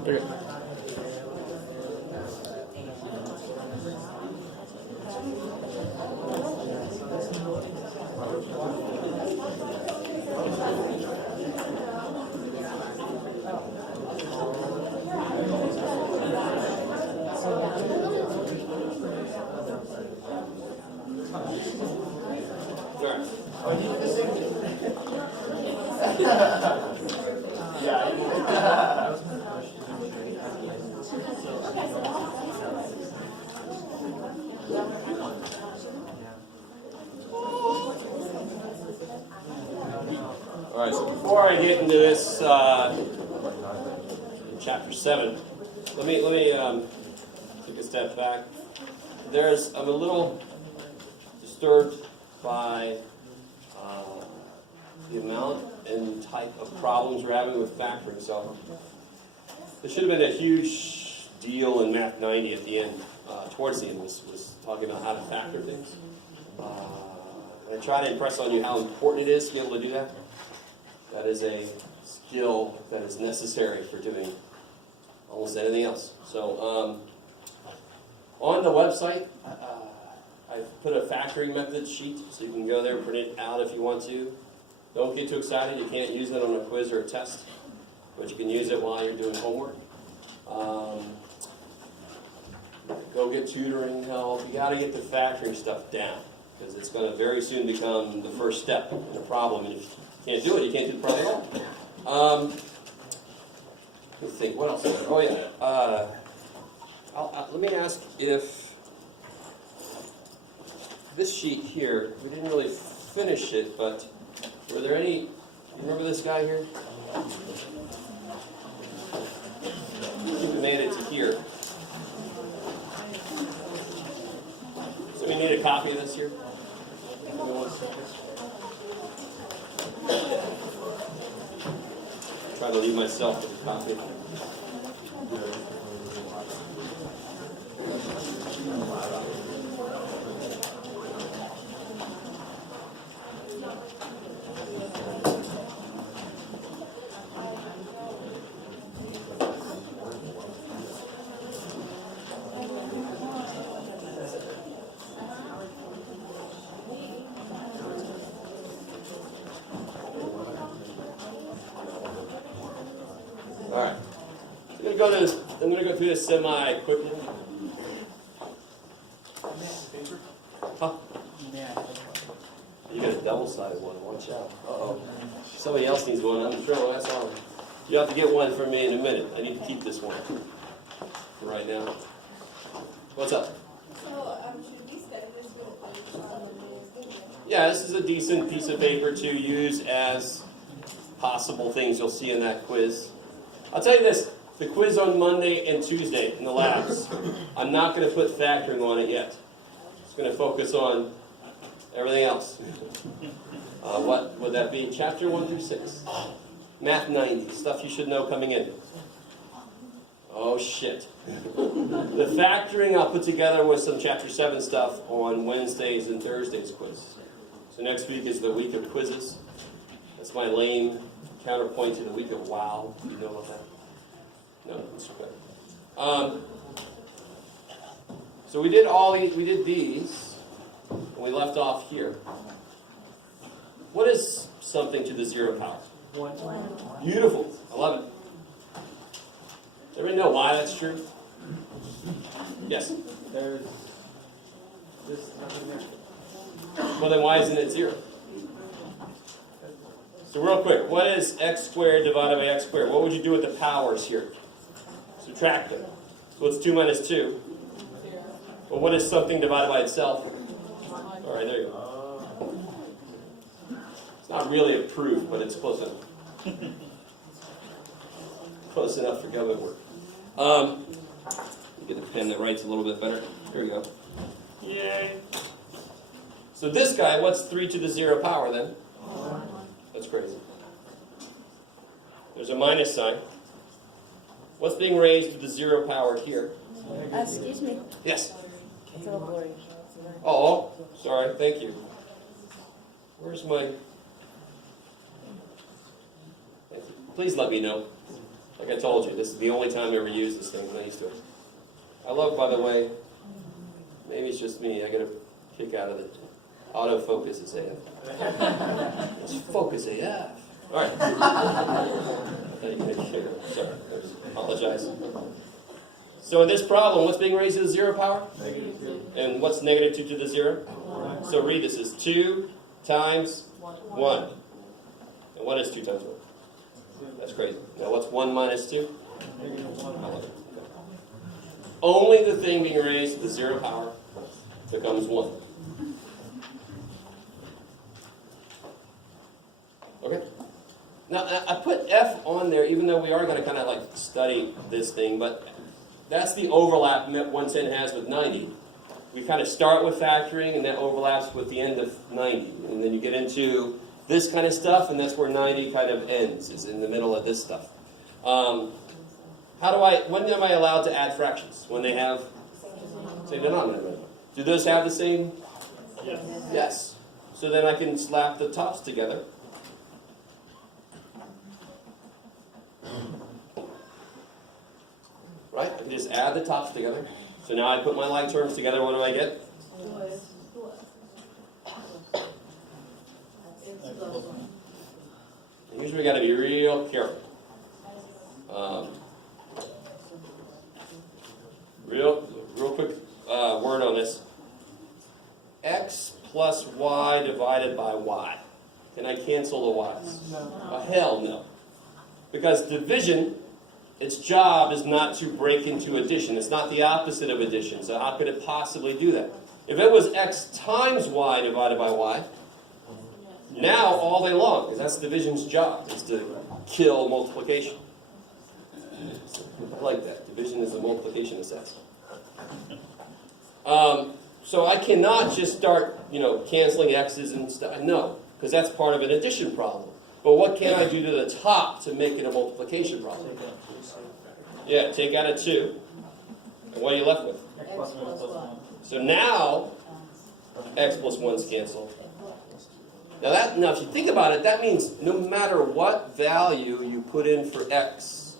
Okay. All right, so before I get into this chapter 7, let me take a step back. I'm a little disturbed by the amount and type of problems we're having with factoring. So there should have been a huge deal in Math 90 at the end, towards the end, was talking about how to factor things. And I try to impress on you how important it is to be able to do that. That is a skill that is necessary for doing almost anything else. So on the website, I've put a factoring method sheet, so you can go there and print it out if you want to. Don't get too excited. You can't use it on a quiz or a test, but you can use it while you're doing homework. Go get tutoring help. You got to get the factoring stuff down, because it's going to very soon become the first step in the problem. And if you can't do it, you can't do the problem at all. Let me think. What else? Oh, yeah. Let me ask if this sheet here, we didn't really finish it, but were there any, you remember this guy here? I think we made it to here. So we need a copy of this here? Try to leave myself with a copy. All right, I'm going to go through this semi-quickly. Huh? You got a double-sided one. Watch out. Uh-oh. Somebody else needs one. I'm in trouble. That's all. You have to get one for me in a minute. I need to keep this one for right now. What's up? So, should we study this with Yeah, this is a decent piece of paper to use as possible things you'll see in that quiz. I'll tell you this, the quiz on Monday and Tuesday in the labs, I'm not going to put factoring on it yet. Just going to focus on everything else. What would that be? Chapter 1 through 6. Math 90, stuff you should know coming in. Oh shit. The factoring I'll put together with some chapter 7 stuff on Wednesdays and Thursdays quiz. So next week is the week of quizzes. That's my lame counterpoint to the week of wow. Do you know about that? No, that's okay. So we did these, and we left off here. What is something to the 0 power? 1. Beautiful. I love it. Does everybody know why that's true? Yes? There's nothing there. Well, then why isn't it 0? So real quick, what is x squared divided by x squared? What would you do with the powers here? Subtract them. So what's 2 minus 2? Well, what is something divided by itself? All right, there you go. It's not really a proof, but it's close enough. Close enough for government work. Get a pen that writes a little bit better. Here we go. Yay. So this guy, what's 3 to the 0 power then? That's crazy. There's a minus sign. What's being raised to the 0 power here? Excuse me. Yes. It's a little blurry. Oh, sorry. Thank you. Where's my... Please let me know. Like I told you, this is the only time I ever use this thing. I'm not used to it. I love, by the way, maybe it's just me, I get a kick out of the autofocus is AF. It's focus AF. All right. Sorry, apologize. So in this problem, what's being raised to the 0 power? -2. And what's negative 2 to the 0? So read this as 2 times 1. And what is 2 times 1? That's crazy. Now what's 1 minus 2? -1. Only the thing being raised to the 0 power becomes 1. Okay? Now, I put F on there, even though we are going to kind of like study this thing, but that's the overlap 110 has with 90. We kind of start with factoring, and that overlaps with the end of 90. And then you get into this kind of stuff, and that's where 90 kind of ends, is in the middle of this stuff. When am I allowed to add fractions? When they have same denominator. Do those have the same? Yes. Yes. So then I can slap the tops together. Right? I can just add the tops together. So now I put my like terms together. What do I get? Here's where we got to be real careful. Real quick word on this. X plus y divided by y. Can I cancel the y's? No. Hell no. Because division, its job is not to break into addition. It's not the opposite of addition. So how could it possibly do that? If it was x times y divided by y, now all day long, because that's division's job, is to kill multiplication. I like that. Division is the multiplication of sets. So I cannot just start, canceling x's and stuff. No, because that's part of an addition problem. But what can I do to the top to make it a multiplication problem? Yeah, take out a 2. And what are you left with? X plus 1. So now, x plus 1's cancel. Now, if you think about it, that means no matter what value you put in for x,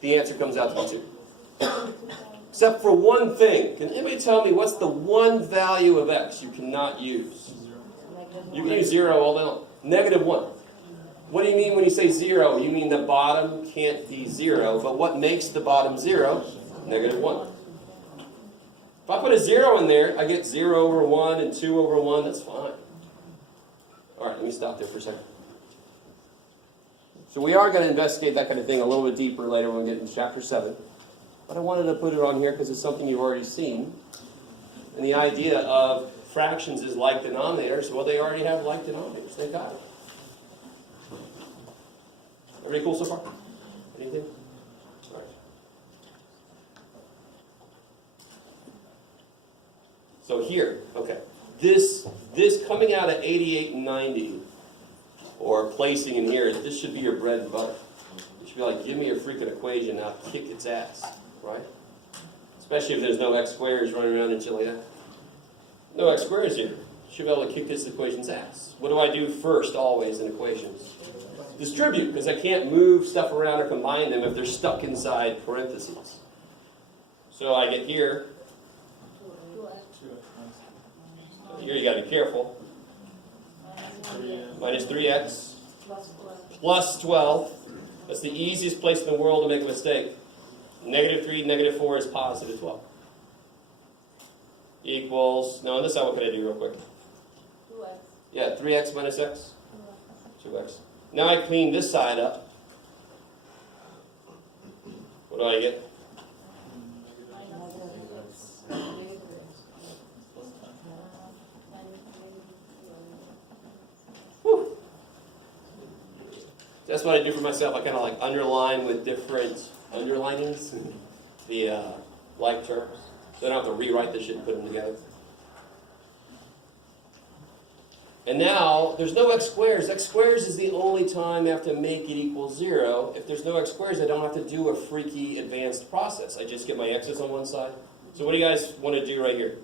the answer comes out to be 2. Except for one thing. Can anybody tell me what's the one value of x you cannot use? You can use 0 all day long. -1. What do you mean when you say 0? You mean the bottom can't be 0, but what makes the bottom 0? -1. If I put a 0 in there, I get 0 over 1 and 2 over 1. That's fine. All right, let me stop there for a second. So we are going to investigate that kind of thing a little bit deeper later when we get into chapter 7. But I wanted to put it on here because it's something you've already seen. And the idea of fractions is like denominators. Well, they already have like denominators. They got it. Everybody cool so far? Anything? All right. So here, okay. This coming out of 88 and 90, or placing in here, this should be your bread and butter. You should be like, give me a freaking equation, I'll kick its ass, right? Especially if there's no x squares running around and shit like that. No x squares here. You should be able to kick this equation's ass. What do I do first always in equations? Distribute, because I can't move stuff around or combine them if they're stuck inside parentheses. So I get here. Here you got to be careful. Minus 3x plus 12. That's the easiest place in the world to make a mistake. -3, -4 is positive 12. Equals, now on this side, what can I do real quick? 2x. Yeah, 3x minus x? 2x. Now I clean this side up. What do I get? Whew. That's what I do for myself. I kind of like underline with different underlinings, the like terms. So I don't have to rewrite this shit and put them together. And now, there's no x squares. X squares is the only time I have to make it equal 0. If there's no x squares, I don't have to do a freaky advanced process. I just get my x's on one side. So what do you guys want to do right here?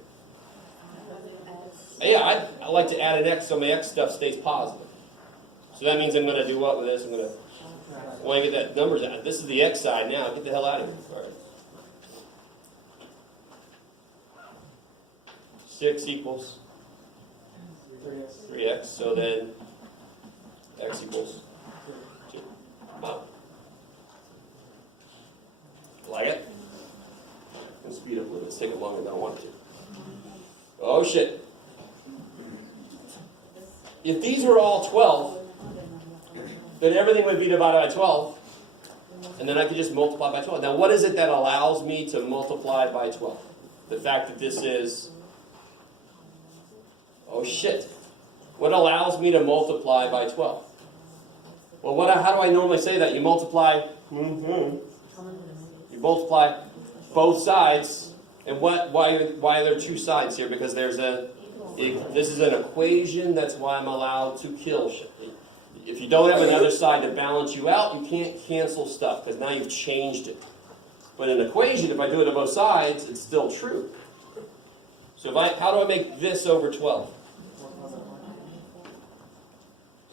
Yeah, I like to add an x so my x stuff stays positive. So that means I'm going to do what with this? I'm going to I want to get that numbers out. This is the x side now. Get the hell out of here. All right. 6 equals 3x. So then x equals 2. Wow. Like it? I'm going to speed up a little bit. It's taking longer than I want it to. Oh shit. If these were all 12, then everything would be divided by 12. And then I could just multiply by 12. Now what is it that allows me to multiply by 12? The fact that this is... Oh shit. What allows me to multiply by 12? Well, how do I normally say that? You multiply... You multiply both sides. And why are there two sides here? Because there's this is an equation. That's why I'm allowed to kill shit. If you don't have another side to balance you out, you can't cancel stuff because now you've changed it. But an equation, if I do it on both sides, it's still true. So how do I make this over 12?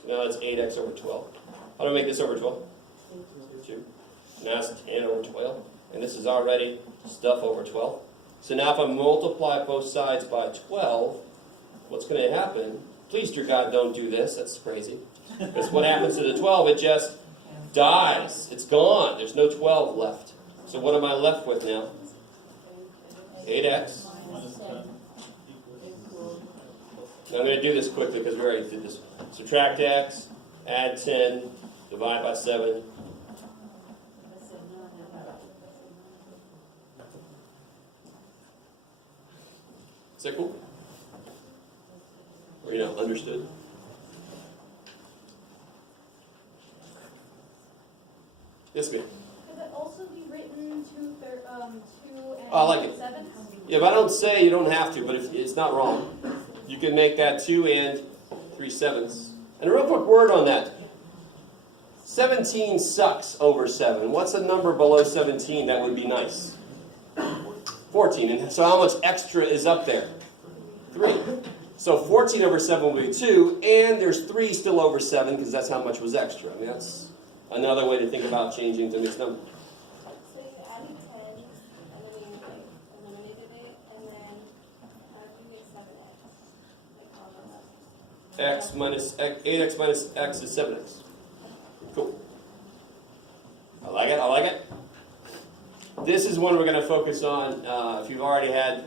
So now it's 8x over 12. How do I make this over 12? 2. Now it's 10 over 12. And this is already stuff over 12. So now if I multiply both sides by 12, what's going to happen? Please, dear God, don't do this. That's crazy. Because what happens to the 12? It just dies. It's gone. There's no 12 left. So what am I left with now? 8x. Now I'm going to do this quickly because we already did this. Subtract x, add 10, divide by 7. Is that cool? Or, understood? Yes, ma'am. Could it also be written 2 and I like it. 7? Yeah, but I don't say you don't have to, but it's not wrong. You can make that 2 and 3/7. And a real quick word on that. 17 sucks over 7. What's a number below 17 that would be nice? 14. And so how much extra is up there? 3. So 14 over 7 will be 2, and there's 3 still over 7 because that's how much was extra. I mean, that's another way to think about changing to mixed number. So you added 10, and then you eliminated it, and then you make 7x. X minus 8x minus x is 7x. Cool. I like it. I like it. This is one we're going to focus on. If you've already had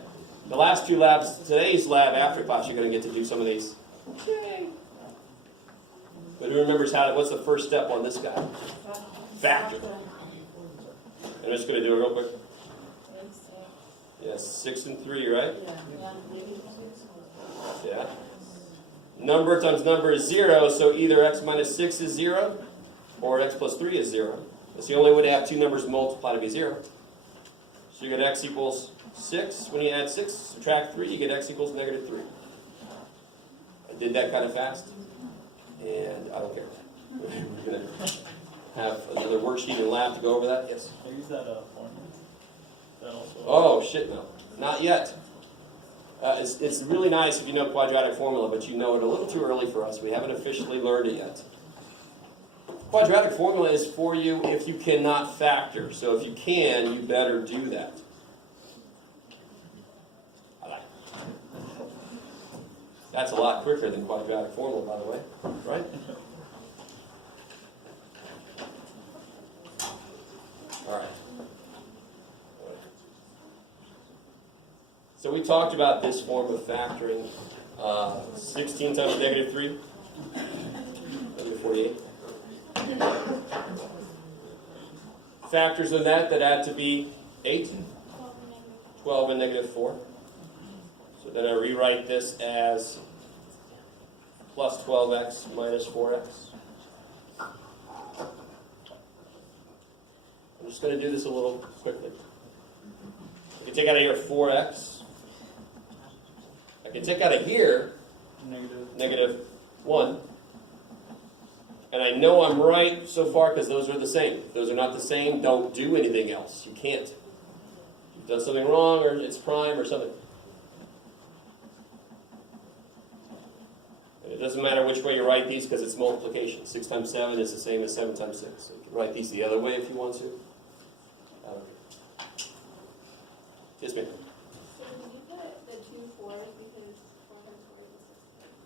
the last 2 labs, today's lab after class, you're going to get to do some of these. Yay. But who remembers what's the first step on this guy? Factor. And I'm just going to do it real quick. Yes, 6 and 3, right? Yeah. Number times number is 0, so either x minus 6 is 0, or x plus 3 is 0. That's the only way to have 2 numbers multiply to be 0. So you get x equals 6. When you add 6, subtract 3, you get x equals negative 3. I did that kind of fast, and I don't care. We're going to have another worksheet in lab to go over that. Yes? I use that formula. That also. Oh, shit, no. Not yet. It's really nice if you know quadratic formula, but you know it a little too early for us. We haven't officially learned it yet. Quadratic formula is for you if you cannot factor. So if you can, you better do that. I like it. That's a lot quicker than quadratic formula, by the way. Right? All right. So we talked about this form of factoring. 16 times negative 3, negative 48. Factors in that add to be 8, 12 and negative 4. So then I rewrite this as plus 12x minus 4x. I'm just going to do this a little quickly. I can take out of here 4x. I can take out of here negative 1. And I know I'm right so far because those are the same. If those are not the same, don't do anything else. You can't. You've done something wrong, or it's prime or something. And it doesn't matter which way you write these because it's multiplication. 6 times 7 is the same as 7 times 6. So you can write these the other way if you want to. Yes, ma'am. So did you put the 2 4s because 4 times 4 is 16?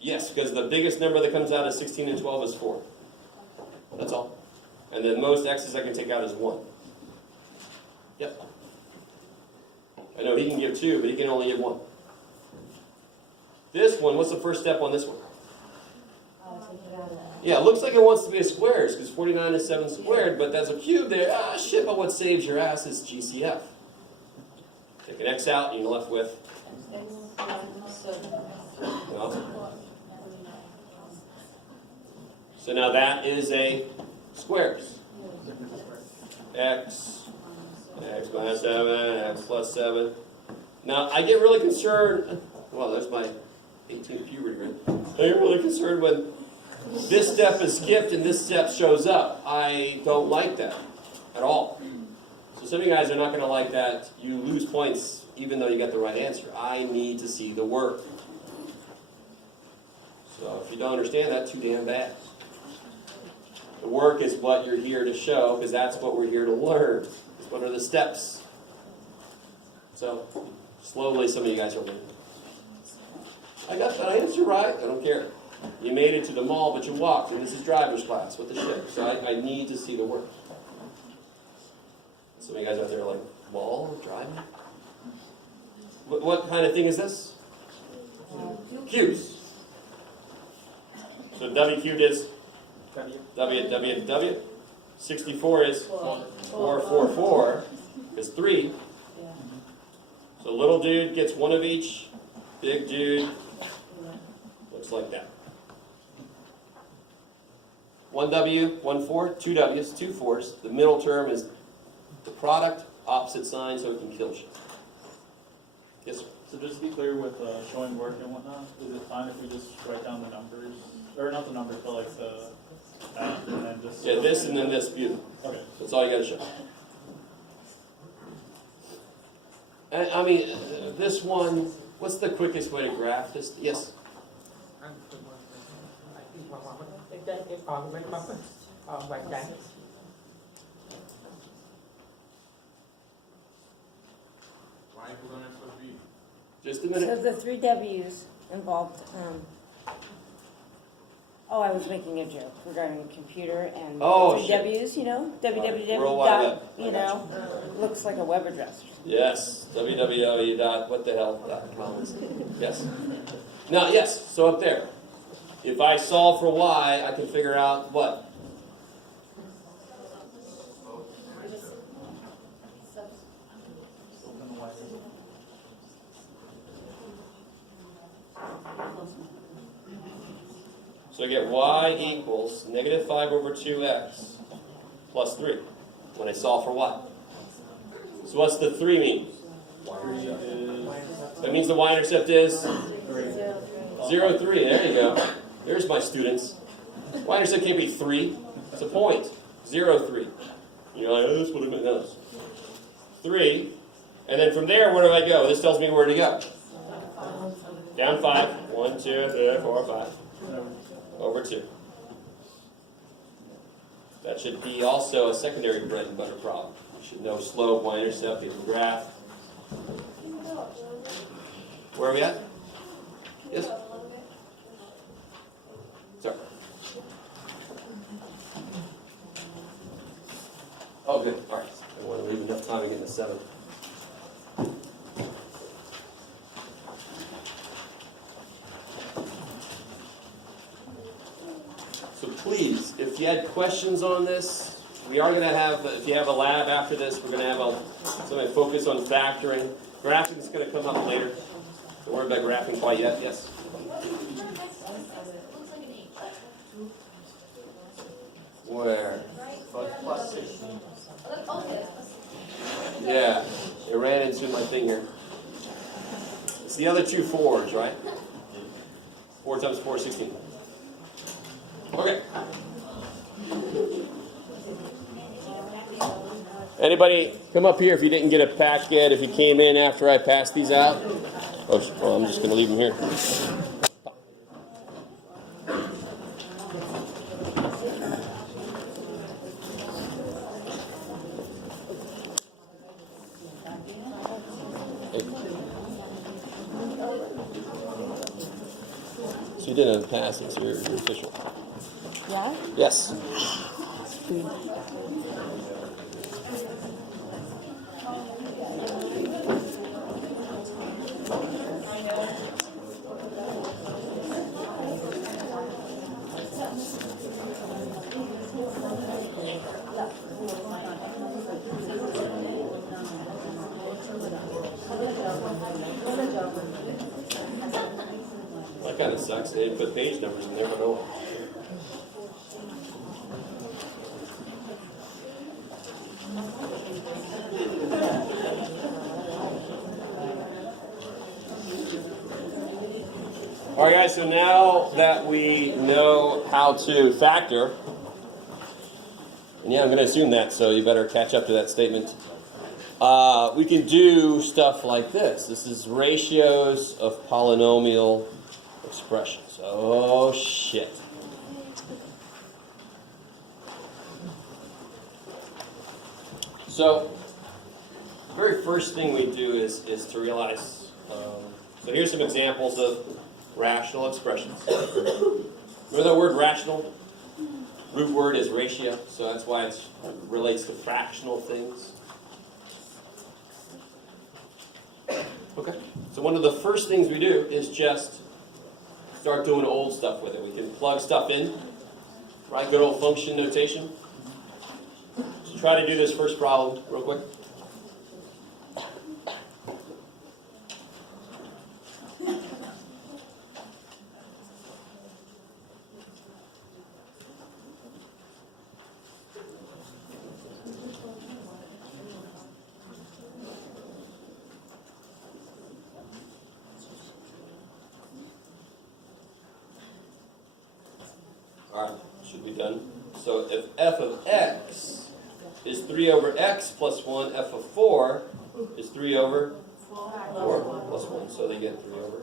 Yes, because the biggest number that comes out of 16 and 12 is 4. That's all. And then most x's I can take out is 1. Yep. I know he can give 2, but he can only give 1. This one, what's the first step on this one? Yeah, it looks like it wants to be a squares, because 49 is 7 squared, but there's a cube there. Ah, shit, but what saves your ass is GCF. Take an x out, and you're left with? Well, so now that is a squares. X minus 7, x plus 7. Now, I get really concerned. Well, there's my 18th puberty, right? I get really concerned when this step is skipped and this step shows up. I don't like that at all. So some of you guys are not going to like that. You lose points even though you got the right answer. I need to see the work. So if you don't understand that, too damn bad. The work is what you're here to show, because that's what we're here to learn. What are the steps? So slowly some of you guys are learning. I got that answer right. I don't care. You made it to the mall, but you walked, and this is driver's class. What the shit? So I need to see the work. Some of you guys out there are like, mall or driving? What kind of thing is this? Cubes. So W cubed is W. 64 is 4 is 3. So little dude gets 1 of each. Big dude looks like that. 1 W, 1 4, 2 W's, 2 4s. The middle term is the product, opposite sign, so it can kill you. Yes, sir. So just to be clear with showing work and whatnot, is it fine if we just write down the numbers? Or not the numbers, but like the math and then just... Yeah, this and then this, beautiful. Okay. That's all you got to show. And, I mean, this one, what's the quickest way to graph this? Yes? Just a So minute. the 3 W's involved, I was making a joke regarding a computer and Oh, 3 shit. W's, you know, www. World Wide dot, Web. you know, looks like a web address. Yes, www.whatthehell.com. Yes. Now, yes, so up there. If I solve for y, I can figure out what? So I get y equals negative 5 over 2x plus 3 when I solve for y. So what's the 3 mean? That means the y-intercept is 0, 3. There you go. There's my students. Y-intercept can't be 3. It's a point. 0, 3. You're like, oh, that's what it meant. No. 3. And then from there, where do I go? This tells me where to go. Down 5. 1, 2, 3, 4, 5. Over 2. That should be also a secondary bread and butter problem. You should know slope, y-intercept, you can graph. Where are we at? Yes? Sorry. Oh, good. All right. I want to leave enough time to get to 7. So please, if you had questions on this, we are going to have, if you have a lab after this, we're going to have something focus on factoring. Graphing is going to come up later. Don't worry about graphing quite yet. Yes? Where? Plus 6. Yeah, it ran into my thing here. It's the other 2 4s, right? 4 times 4 is 16. Okay. Anybody come up here if you didn't get a pack yet, if you came in after I passed these out? Oh, well, I'm just going to leave them here. you didn't pass it, so you're official. Yeah? Yes. That kind of sucks. They didn't put page numbers in there, but oh. All right, guys, so now that we know how to factor, and yeah, I'm going to assume that, so you better catch up to that statement. We can do stuff like this. This is ratios of polynomial expressions. Oh, shit. So, the very first thing we do is to realize, so here's some examples of rational expressions. Remember that word rational? Root word is ratio, so that's why it relates to fractional things. Okay, so one of the first things we do is just start doing old stuff with it. We can plug stuff in, right? Good old function notation. So try to do this first problem real quick. Alright, should be done. So if f of x is 3 over x plus 1, f of 4 is 3 over 4 plus 1. So they get 3 over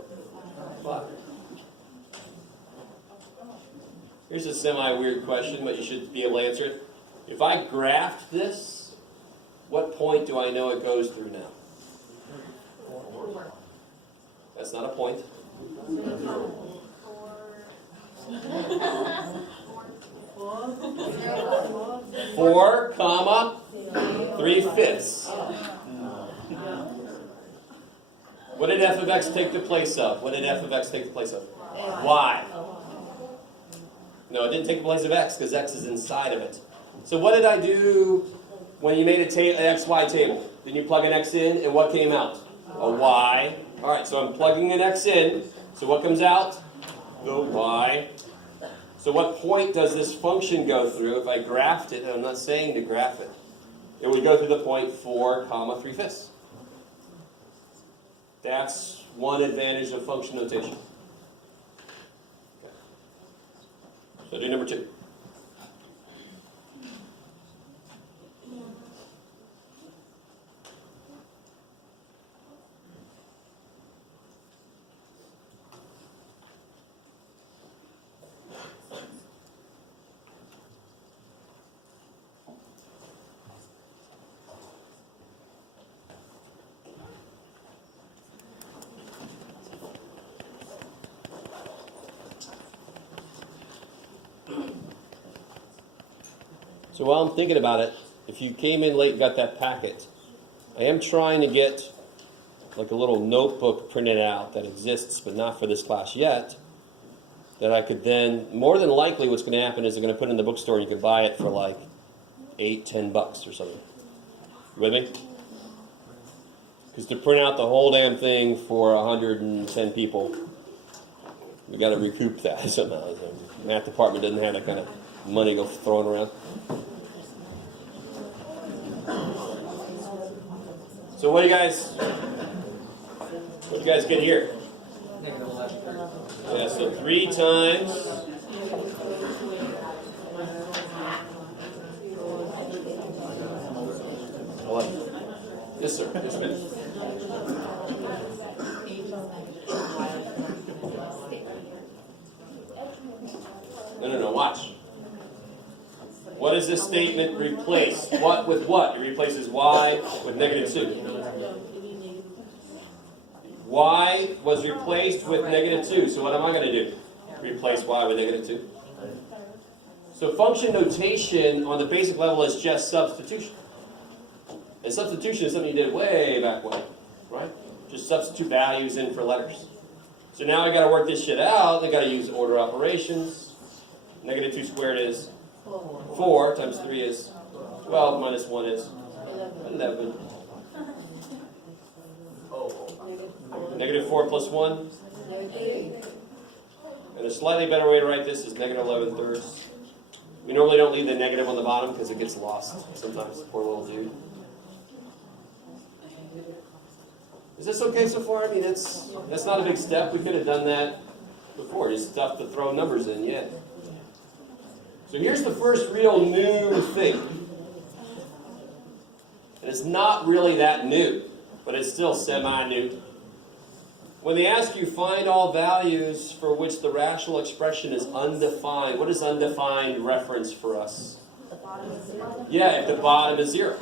5. Here's a semi-weird question, but you should be able to answer it. If I graphed this, what point do I know it goes through now? That's not a point. 4, comma, 3/5. What did f of x take the place of? What did f of x take the place of? Y. No, it didn't take the place of x because x is inside of it. So what did I do when you made an xy table? Then you plug an x in, and what came out? A y. All right, so I'm plugging an x in. So what comes out? The y. So what point does this function go through? If I graphed it, and I'm not saying to graph it, it would go through the point 4, comma, 3/5. That's one advantage of function notation. Okay. So do number 2. So while I'm thinking about it, if you came in late and got that packet, I am trying to get like a little notebook printed out that exists, but not for this class yet, that I could then, more than likely what's going to happen is they're going to put it in the bookstore and you can buy it for like $8-10 or something. You with me? Because to print out the whole damn thing for 110 people, we got to recoup that somehow. The math department doesn't have that kind of money go throwing around. So what do you guys get here? Yeah, so 3 times 11. Yes, sir. Yes, ma'am. No, watch. What does this statement replace? What with what? It replaces y with -2. Y was replaced with -2. So what am I going to do? Replace y with negative 2. So function notation on the basic level is just substitution. And substitution is something you did way back when, right? Just substitute values in for letters. So now I got to work this shit out. I got to use order operations. Negative 2 squared is 4 times 3 is 12 minus 1 is 11. Negative 4 plus 1. And a slightly better way to write this is negative 11 thirds. We normally don't leave the negative on the bottom because it gets lost sometimes. Poor little dude. Is this okay so far? I mean, that's not a big step. We could have done that before. It's tough to throw numbers in yet. So here's the first real new thing. And it's not really that new, but it's still semi-new. When they ask you, find all values for which the rational expression is undefined, what is undefined reference for us? Yeah, if the bottom is 0.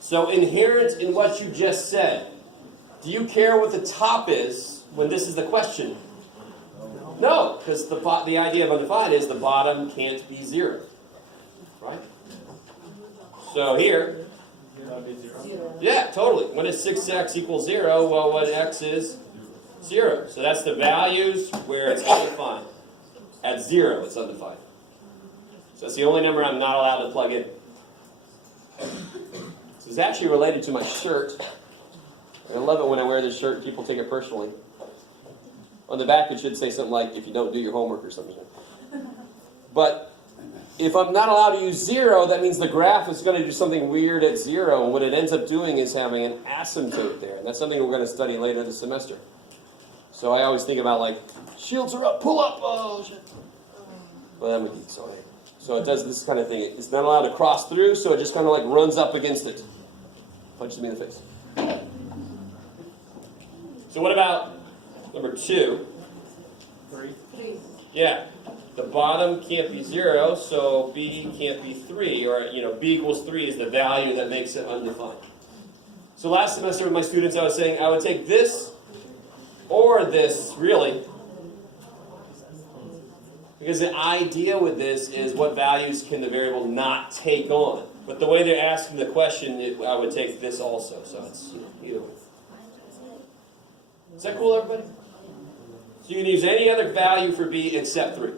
So inherent in what you just said, do you care what the top is when this is the question? No, because the idea of undefined is the bottom can't be 0. Right? So here, yeah, totally. When it's 6x equals 0, well, what x is? 0. So that's the values where it's undefined. At 0, it's undefined. So that's the only number I'm not allowed to plug in. This is actually related to my shirt. I love it when I wear this shirt and people take it personally. On the back it should say something like, if you don't do your homework or something. But if I'm not allowed to use 0, that means the graph is going to do something weird at 0. And what it ends up doing is having an asymptote there. And that's something we're going to study later this semester. So I always think about like, shields are up, pull up, oh shit. Well, I'm a geek, so it does this kind of thing. It's not allowed to cross through, so it just kind of like runs up against it. Punches me in the face. So what about number 2? 3. Yeah. The bottom can't be 0, so b can't be 3, or b equals 3 is the value that makes it undefined. So last semester with my students I was saying I would take this or this, really, because the idea with this is what values can the variable not take on. But the way they're asking the question, I would take this also, so it's either way. Is that cool, everybody? So you can use any other value for b except 3.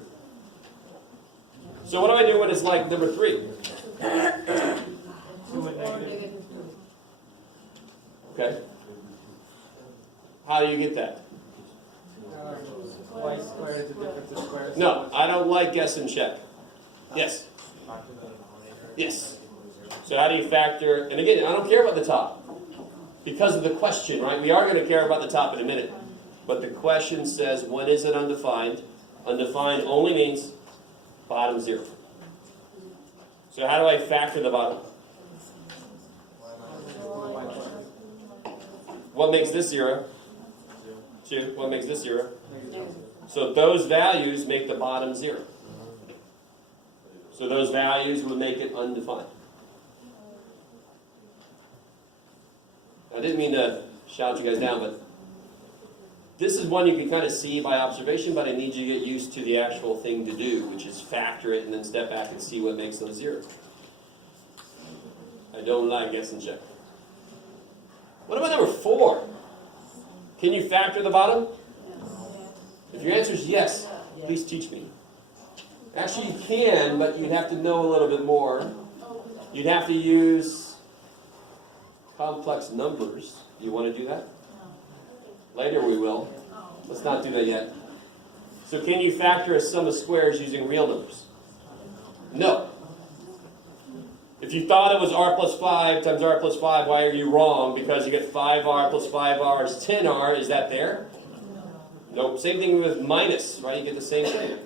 So what do I do when it's like number 3? Okay. How do you get that? Y squared is the difference of squares. No, I don't like guess and check. Yes? Yes. So how do you factor, and again, I don't care about the top. Because of the question, right? We are going to care about the top in a minute. But the question says, when is it undefined? Undefined only means bottom 0. So how do I factor the bottom? What makes this 0? 2. What makes this 0? So those values make the bottom 0. So those values would make it undefined. I didn't mean to shout you guys down, but this is one you can kind of see by observation, but I need you to get used to the actual thing to do, which is factor it and then step back and see what makes those 0. I don't like guess and check. What about number 4? Can you factor the bottom? If your answer is yes, please teach me. Actually, you can, but you'd have to know a little bit more. You'd have to use complex numbers. Do you want to do that? Later we will. Let's not do that yet. So can you factor a sum of squares using real numbers? No. If you thought it was r plus 5 times r plus 5, why are you wrong? Because you get 5r plus 5r is 10r. Is that there? Nope. Same thing with minus, right? You get the same thing.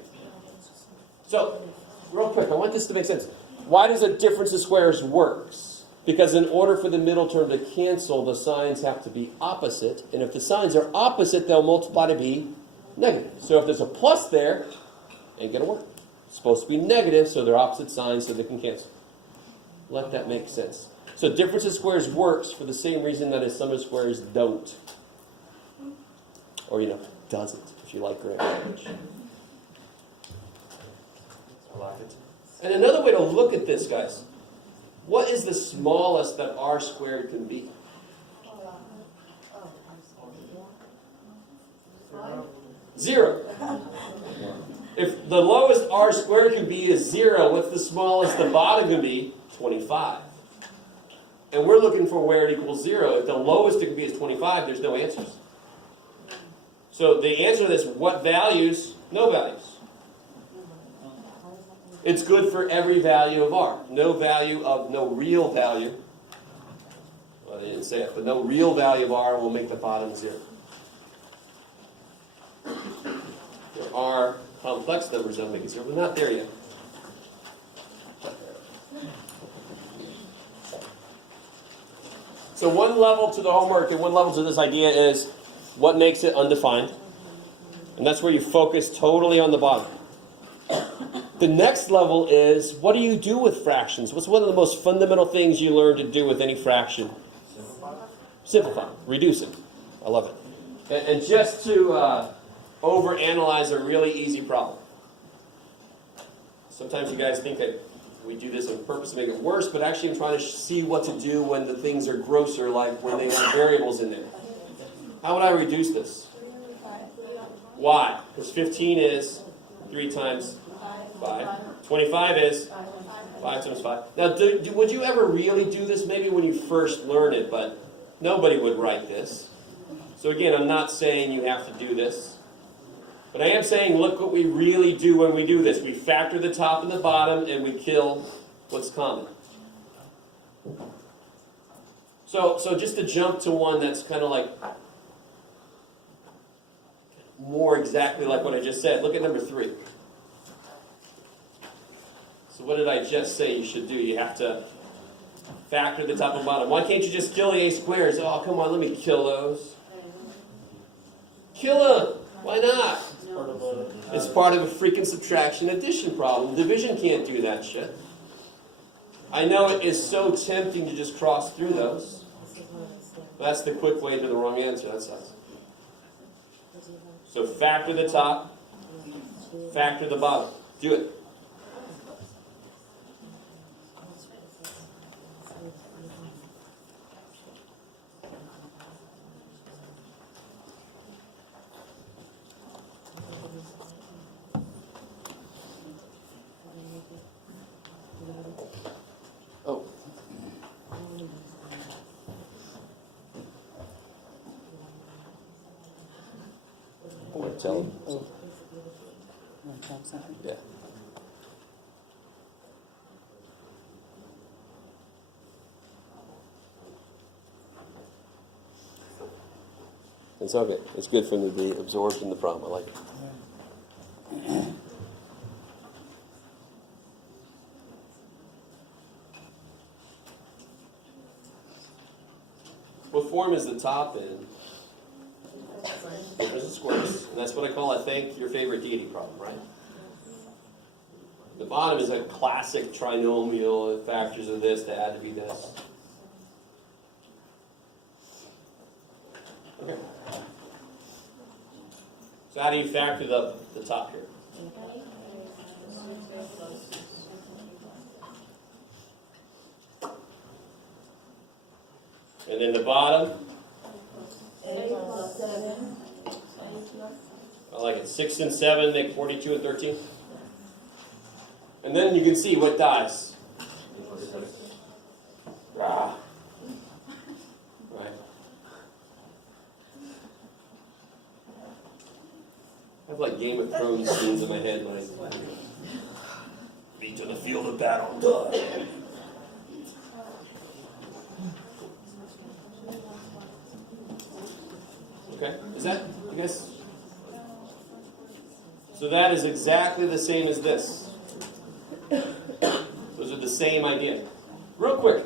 So, real quick, I want this to make sense. Why does a difference of squares works? Because in order for the middle term to cancel, the signs have to be opposite. And if the signs are opposite, they'll multiply to be negative. So if there's a plus there, it ain't going to work. It's supposed to be negative, so they're opposite signs so they can cancel. Let that make sense. So difference of squares works for the same reason that a sum of squares don't. Or, doesn't, if you like great language. I like it. And another way to look at this, guys, what is the smallest that r squared can be? Zero. If the lowest r squared can be is 0, what's the smallest the bottom can be? 25. And we're looking for where it equals 0. If the lowest it can be is 25, there's no answers. So the answer to this, what values? No values. It's good for every value of r. No real value. Well, I didn't say it, but no real value of r will make the bottom 0. There are complex numbers that make it 0. We're not there yet. So one level to the homework and one level to this idea is what makes it undefined. And that's where you focus totally on the bottom. The next level is, what do you do with fractions? What's one of the most fundamental things you learn to do with any fraction? Simplify. Reduce it. I love it. And just to overanalyze a really easy problem. Sometimes you guys think that we do this on purpose to make it worse, but actually I'm trying to see what to do when the things are grosser, like when they have variables in there. How would I reduce this? Why? Because 15 is 3 times 5. 25 is 5 times 5. Now, would you ever really do this? Maybe when you first learn it, but nobody would write this. So again, I'm not saying you have to do this. But I am saying, look what we really do when we do this. We factor the top and the bottom, and we kill what's common. So just to jump to one that's kind of like more exactly like what I just said. Look at number 3. So what did I just say you should do? You have to factor the top and bottom. Why can't you just kill the a squares? Oh, come on, let me kill those. Kill them. Why not? It's part of a freaking subtraction addition problem. Division can't do that shit. I know it is so tempting to just cross through those. That's the quick way to the wrong answer. That sucks. So factor the top, factor the bottom. Do it. Oh. Or tell him. Yeah. It's okay. It's good for them to be absorbed in the problem. I like it. What form is the top in? There's the squares. And that's what I call, I think, your favorite deity problem, right? The bottom is a classic trinomial, factors of this to add to be this. Okay. So how do you factor the top here? And then the bottom? I like it. 6 and 7 make 42 and 13. And then you can see what dies. Ah. Right. I have like Game of Thrones scenes in my head when I meet to the field of battle. Duh. Okay, is that, I guess? So that is exactly the same as this. Those are the same idea. Real quick,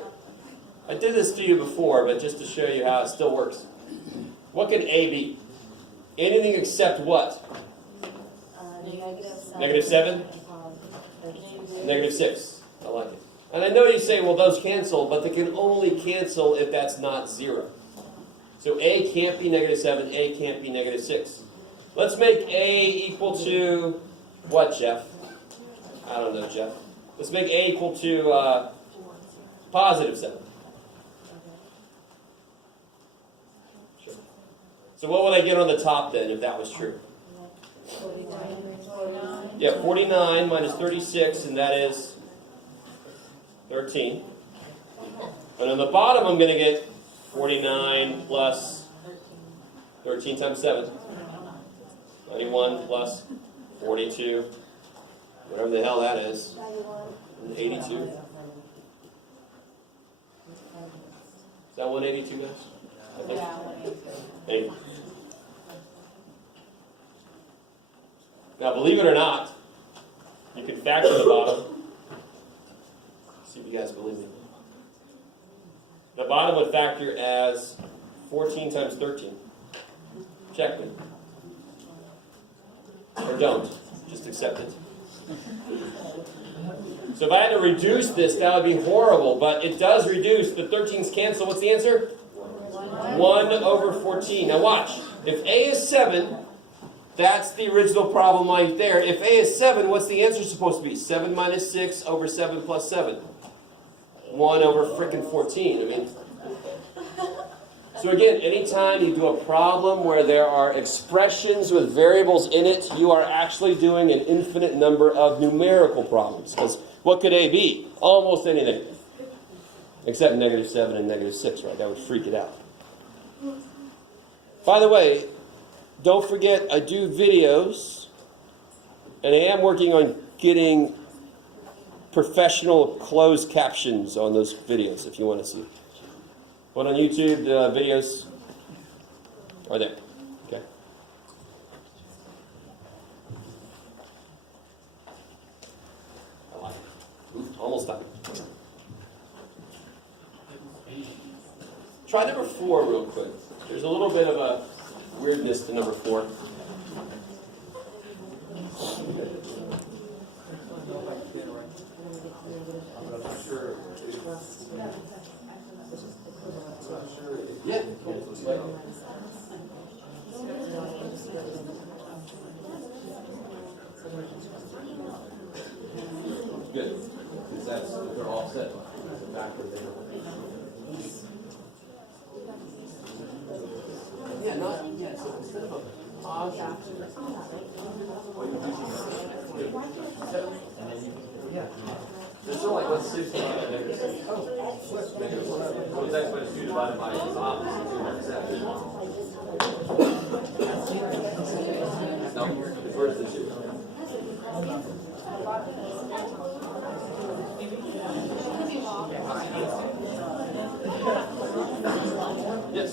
I did this to you before, but just to show you how it still works. What can A be? Anything except what? Negative 7? Negative 6. I like it. And I know you say, well, those cancel, but they can only cancel if that's not 0. So A can't be negative 7, A can't be negative 6. Let's make A equal to what, Jeff? I don't know, Jeff. Let's make a equal to positive 7. Sure. So what would I get on the top then if that was true? Yeah, 49 minus 36, and that is 13. And on the bottom, I'm going to get 49 plus 13 times 7. 91 plus 42. Whatever the hell that is. 82. Is that 182, guys? I think. Anyway. Now, believe it or not, you can factor the bottom. See if you guys believe me. The bottom would factor as 14 times 13. Check me. Or don't. Just accept it. So if I had to reduce this, that would be horrible, but it does reduce. The 13's cancel. What's the answer? 1 over 14. Now watch. If A is 7, that's the original problem right there. If A is 7, what's the answer supposed to be? 7 minus 6 over 7 plus 7. 1 over frickin' 14. I mean, so again, anytime you do a problem where there are expressions with variables in it, you are actually doing an infinite number of numerical problems. Because what could A be? Almost anything. Except negative 7 and negative 6, right? That would freak it out. By the way, don't forget I do videos, and I am working on getting professional closed captions on those videos if you want to see. One on YouTube, the videos are there. Okay. I like it. Ooh, almost done. Try number 4 real quick. There's a little bit of a weirdness to number 4. Yeah. Good. Because that's they're all set. Backward there. Yeah, not yeah. So instead of a positive, there's still like what's 6 divided by negative 6. Negative 1. What's x minus 2 divided by its opposite? 2 minus 7. No, where's the 2? Yes.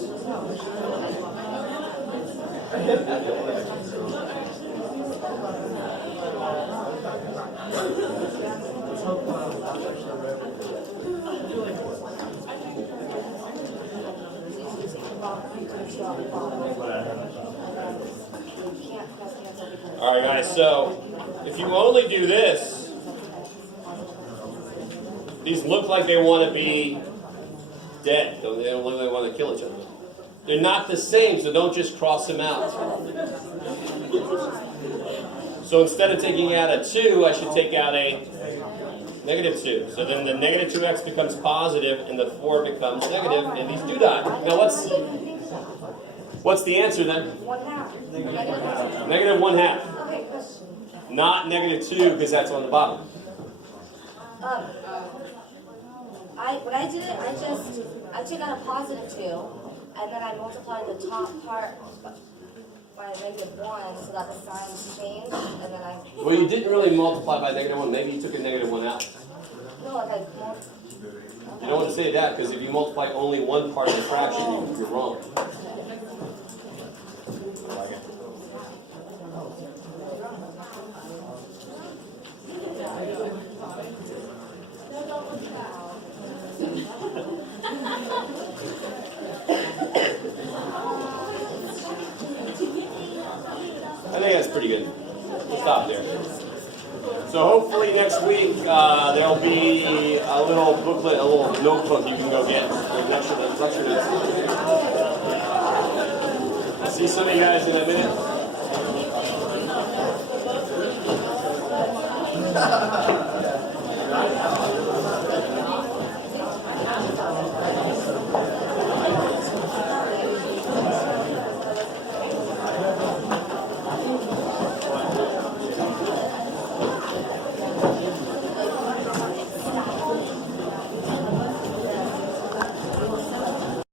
All right, guys, so if you only do this, these look like they want to be dead. They don't look like they want to kill each other. They're not the same, so don't just cross them out. So instead of taking out a 2, I should take out a negative 2. So then the negative 2x becomes positive, and the 4 becomes negative, and these do die. Now what's the answer then? 1/2. Negative 1/2. Okay, question. Not negative 2, because that's on the bottom. When I did it, I took out a positive 2, and then I multiplied the top part by a negative 1, so that the signs changed, and then I... Well, you didn't really multiply by negative 1. Maybe you took a negative 1 out. No, like I You don't want to say that, because if you multiply only one part of the fraction, you're wrong. I think that's pretty good. We'll stop there. So hopefully next week there'll be a little booklet, a little notebook you can go get with lecture notes. I'll see some of you guys in a minute. Bye.